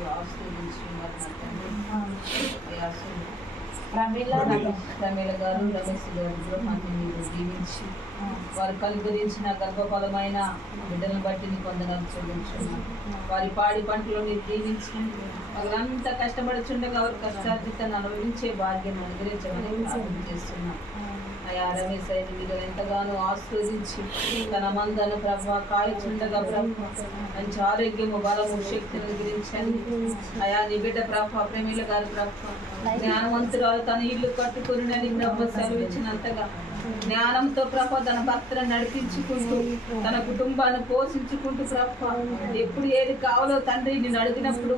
దీవించి ఆశీర్వదించి ప్రమీల గారు రమేష్ గారి గృహాన్ని మీరు దీవించి వారు కలుగురించిన గర్భఫలమైన బిడ్డలను బట్టి నీ కొందనాలు చెల్లించున్నాను. వారి పాడి పంటలో మీరు దీవించండి. వాళ్ళంతా కష్టపడుచుండగా వారి కష్టార్జితాన్ని అనుభవించే భాగ్యం అనుగ్రహించమని ప్రార్థన చేస్తున్నాను. అయా రమేష్ అయితే మీరు ఎంతగానో ఆస్వాదించి తన మందను ప్రభావ కాయచుండగా ప్రభావ మంచి ఆరోగ్యము బలము శక్తిని అనుగ్రహించండి. అయా నీ బిడ్డ ప్రభావ ప్రమీల గారు ప్రభావ జ్ఞానవంతురాలు తన ఇల్లు కట్టుకుని ప్రభావ సెలవిచ్చినంతగా జ్ఞానంతో ప్రభావ తన భర్తను నడిపించుకుంటూ తన కుటుంబాన్ని పోషించుకుంటూ ప్రభావ ఎప్పుడు ఏది కావాలో తండ్రి నేను అడిగినప్పుడు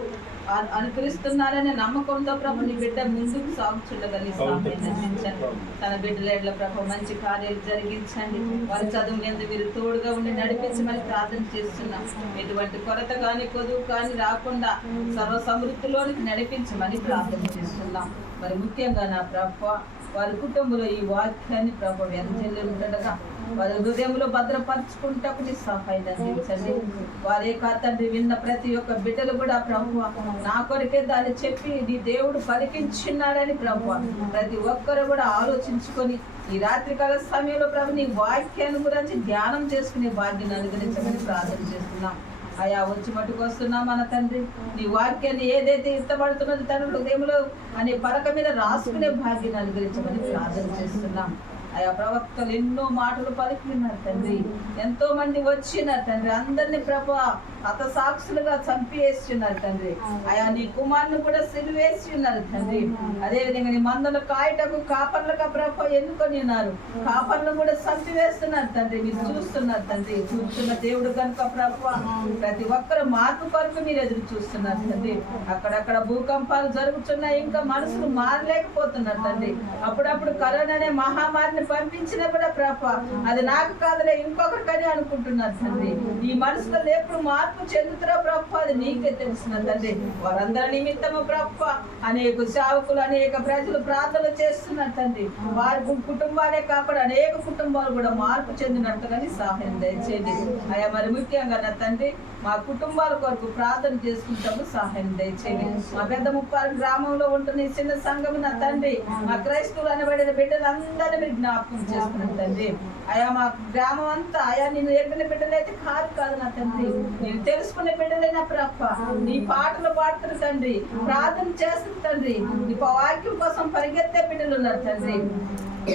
అనుకరిస్తున్నారనే నమ్మకంతో ప్రభు నీ బిడ్డ ముందుకు సాగుచుండగలిగి అందించండి. తన బిడ్డల ప్రభు మంచి కార్యాలు జరిగించండి. వారి చదువు ఎందు మీరు తోడుగా ఉండి నడిపించమని ప్రార్థన చేస్తున్నాం. ఎటువంటి కొరత కానీ కొదువు కానీ రాకుండా సర్వ సమృద్ధిలోనికి నడిపించమని ప్రార్థన చేస్తున్నాం. మరి ముఖ్యంగా నా ప్రభు వారి కుటుంబంలో ఈ వాక్యాన్ని ప్రభు వెదజల్లి ఉండగా వారి హృదయంలో భద్రపరచుకుంటకు నీ సహాయం అందించండి. వారే తండ్రి విన్న ప్రతి ఒక్క బిడ్డలు కూడా ప్రభు నా కొరకే దాన్ని చెప్పి నీ దేవుడు పలికించున్నాడని ప్రభు ప్రతి ఒక్కరు కూడా ఆలోచించుకొని ఈ రాత్రికాల సమయంలో ప్రభు నీ వాక్యాన్ని గురించి ధ్యానం చేసుకునే భాగ్యాన్ని అనుగ్రహించమని ప్రార్థన చేస్తున్నాం. అయా వచ్చి మటుకు వస్తున్నాం మన తండ్రి నీ వాక్యాన్ని ఏదైతే ఇష్టపడుతున్నది తన హృదయంలో అనే పలక మీద రాసుకునే భాగ్యాన్ని అనుగ్రహించమని ప్రార్థన చేస్తున్నాం. ఆయా ప్రవక్తలు ఎన్నో మాటలు పలికినారు తండ్రి. ఎంతో మంది వచ్చినారు తండ్రి. అందరినీ ప్రభు హతసాక్షులుగా చంపివేస్తున్నారు తండ్రి. ఆయా నీ కుమారుని కూడా సిలువేసి ఉన్నారు తండ్రి. అదేవిధంగా నీ మందలు కాయటకు కాపర్లుగా ప్రభు ఎన్నుకొని ఉన్నారు. కాపర్లు కూడా చంపివేస్తున్నారు తండ్రి. మీరు చూస్తున్నారు తండ్రి. చూస్తున్న దేవుడు కనుక ప్రభు ప్రతి ఒక్కరు మార్పు కొరకు మీరు ఎదురు చూస్తున్నారు తండ్రి. అక్కడక్కడ భూకంపాలు జరుగుతున్నాయి. ఇంకా మనసులు మారలేకపోతున్నారు తండ్రి. అప్పుడప్పుడు కరోనా అనే మహామారిని పంపించినా కూడా ప్రభు అది నాకు కాదులే ఇంకొకరికని అనుకుంటున్నారు తండ్రి. ఈ మనసులో ఎప్పుడు మార్పు చెందుతున్నా ప్రభు అది నీకే తెలిసిన తండ్రి. వారందరి నిమిత్తము ప్రభు అనేక సేవకులు అనేక ప్రజలు ప్రార్థన చేస్తున్నారు తండ్రి. వారి కుటుంబాలే కాకుండా అనేక కుటుంబాలు కూడా మార్పు చెందినట్టుగా సహాయం దయచేయండి. అయ్యా మరి ముఖ్యంగా నా తండ్రి మా కుటుంబాల కొరకు ప్రార్థన చేసుకుంటాము సహాయం దయచేయండి. మా పెద్ద ముప్పారు గ్రామంలో ఉంటున్న ఈ చిన్న సంఘం నా తండ్రి మా క్రైస్తవులు అనబడిన బిడ్డలందరినీ మీరు జ్ఞాపకం చేసుకున్నాను తండ్రి. అయా మా గ్రామం అంతా అయా నేను ఎరిగిన బిడ్డలైతే కాదు నా తండ్రి. నేను తెలుసుకునే బిడ్డలైనా ప్రభ నీ పాటలు పాడుతున్న తండ్రి. ప్రార్థన చేస్తున్న తండ్రి. నీ వాక్యం కోసం పరిగెత్తే బిడ్డలు ఉన్నారు తండ్రి.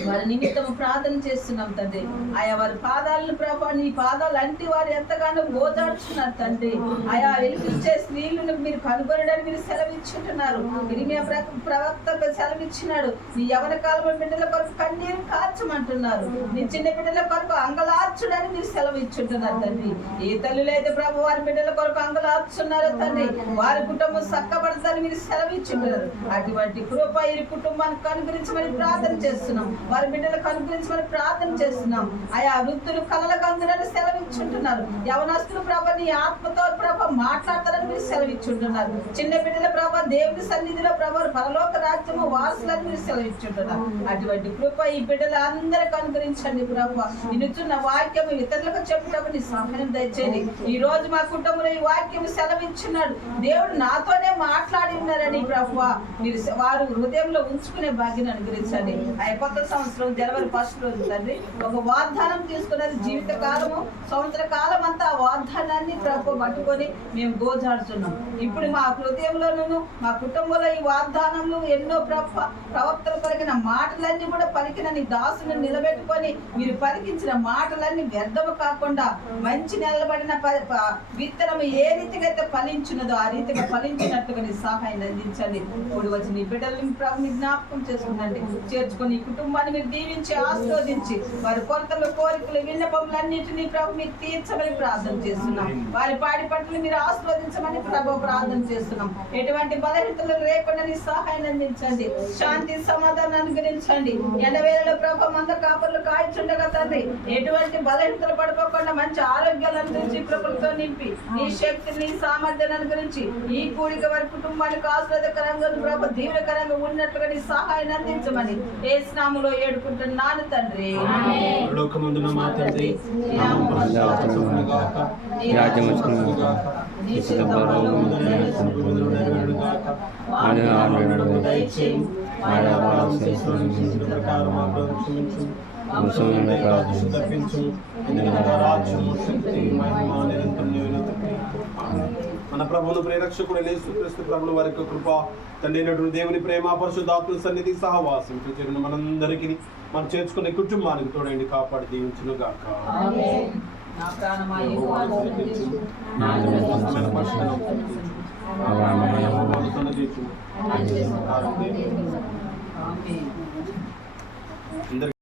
వారి నిమిత్తం ప్రార్థన చేస్తున్నాం తండ్రి. ఆయా వారి పాదాలను ప్రభా నీ పాదాలు అంటి వారు ఎంతగానో గోదాడుచున్నారు తండ్రి. ఆయా వెలిపించే స్త్రీలను మీరు కనుగొనడానికి మీరు సెలవిచ్చుంటున్నారు. ఇరిమియా ప్రవక్తకు సెలవిచ్చినాడు. నీ యవన కాలంలో బిడ్డల కొరకు కన్నీరు కార్చమంటున్నారు. నీ చిన్న బిడ్డల కొరకు అంగలార్చుడని మీరు సెలవిచ్చుంటున్నారు తండ్రి. ఏ తల్లులైతే ప్రభు వారి బిడ్డల కొరకు అంగలార్చున్నారో తండ్రి వారి కుటుంబం చక్కబడతారని మీరు సెలవిచ్చుంటున్నారు. అటువంటి కృప ఈ కుటుంబానికి అనుగ్రహించమని ప్రార్థన చేస్తున్నాం. వారి బిడ్డలకు అనుగ్రహించమని ప్రార్థన చేస్తున్నాం. ఆయా వృద్ధులు కలలకు అందులని సెలవిచ్చుంటున్నారు. యవనస్తులు ప్రభ నీ ఆత్మతో ప్రభ మాట్లాడతారని మీరు సెలవిచ్చుంటున్నారు. చిన్న బిడ్డల ప్రభ దేవుని సన్నిధిలో ప్రభ పరలోక రాజ్యము వారసులని మీరు సెలవిచ్చుంటున్నారు. అటువంటి కృప ఈ బిడ్డలు అందరికి అనుగ్రహించండి ప్రభ. నిన్నుచున్న వాక్యం ఇతరులకు చెప్పుటకు నీ సహాయం దయచేయండి. ఈ రోజు మా కుటుంబంలో ఈ వాక్యం సెలవిచ్చున్నాడు. దేవుడు నాతోనే మాట్లాడి ఉన్నారని ప్రభ మీరు వారు హృదయంలో ఉంచుకునే భాగ్యాన్ని అనుగ్రహించండి. ఆ కొత్త సంవత్సరం జనవరి 1 రోజు తండ్రి ఒక వాగ్దానం తీసుకున్నది. జీవిత కాలము సంవత్సర కాలం అంతా ఆ వాగ్దానాన్ని ప్రభు పట్టుకొని మేము గోజాడుతున్నాం. ఇప్పుడు మా హృదయంలోనూ మా కుటుంబంలో ఈ వాగ్దానంలో ఎన్నో ప్రవక్తలు పలికిన మాటలన్నీ కూడా పలికిన నీ దాసుని నిలబెట్టుకొని మీరు పలికించిన మాటలన్నీ వ్యర్థము కాకుండా మంచి నిలబడిన విత్తనం ఏ రీతిగా అయితే ఫలించున్నదో ఆ రీతిగా ఫలించినట్టుగా నీ సహాయం అందించండి. ఇప్పుడు వచ్చి నీ బిడ్డలను ప్రభుని జ్ఞాపకం చేసుకునండి. చేర్చుకొని ఈ కుటుంబాన్ని మీరు దీవించి ఆశీర్వదించి వారి కొరతలు కోరికలు విన్నపములన్నింటినీ ప్రభు మీరు తీర్చమని ప్రార్థన చేస్తున్నాం. వారి పాడి పట్టులు మీరు ఆశీర్వదించమని ప్రభు ప్రార్థన చేస్తున్నాం. ఎటువంటి బలహీనతలు లేకుండా నీ సహాయం అందించండి. శాంతి సమాధానం అనుగ్రహించండి. ఎండవేళలో ప్రభు మంద కాపులు కాల్చుండగా తండ్రి ఎటువంటి బలహీనతలు పడుకోకుండా మంచి ఆరోగ్యాలు అనుగ్రహించి ప్రభుత్వం నింపి నీ శక్తిని నీ సామర్థ్యాన్ని అనుగ్రహించి ఈ కూడిక వారి కుటుంబానికి ఆశీర్వాదకరంగా ప్రభు దీవెనకరంగా ఉన్నట్లుగా నీ సహాయాన్ని అందించమని యేసు నామములో ఏడుకుంటున్నాను తండ్రి. లోకమందున మా తండ్రి నీ రాజ్యం వచ్చును గాక. నీ చిత్తము పరలోకమందున నెరవేరును గాక. మాకు ఆనందము దయచేయు. మా అపరాధం చేసిన ప్రకారం మా అపరాధం క్షమించు. మా ముసలిని కాదు తప్పించు. ఎందుకంటే రాజ్యము శక్తి మహిమ నిరంతరం నీవే. మన ప్రభువును ప్రేరక్షకుడు యేసుక్రీస్తు ప్రభువుల వారి యొక్క కృప, తండ్రి అయినటువంటి దేవుని ప్రేమ, పరిశుద్ధాత్మ సన్నిధి సహవాసం చేరిన మనందరికీ మనం చేర్చుకునే కుటుంబానికి తోడండి, కాపాడి దీవించును గాక. నా ప్రాణమా యెహోవాను స్తుతించు. నా పరిశుద్ధమైన పరిశుద్ధ ఆమేన్.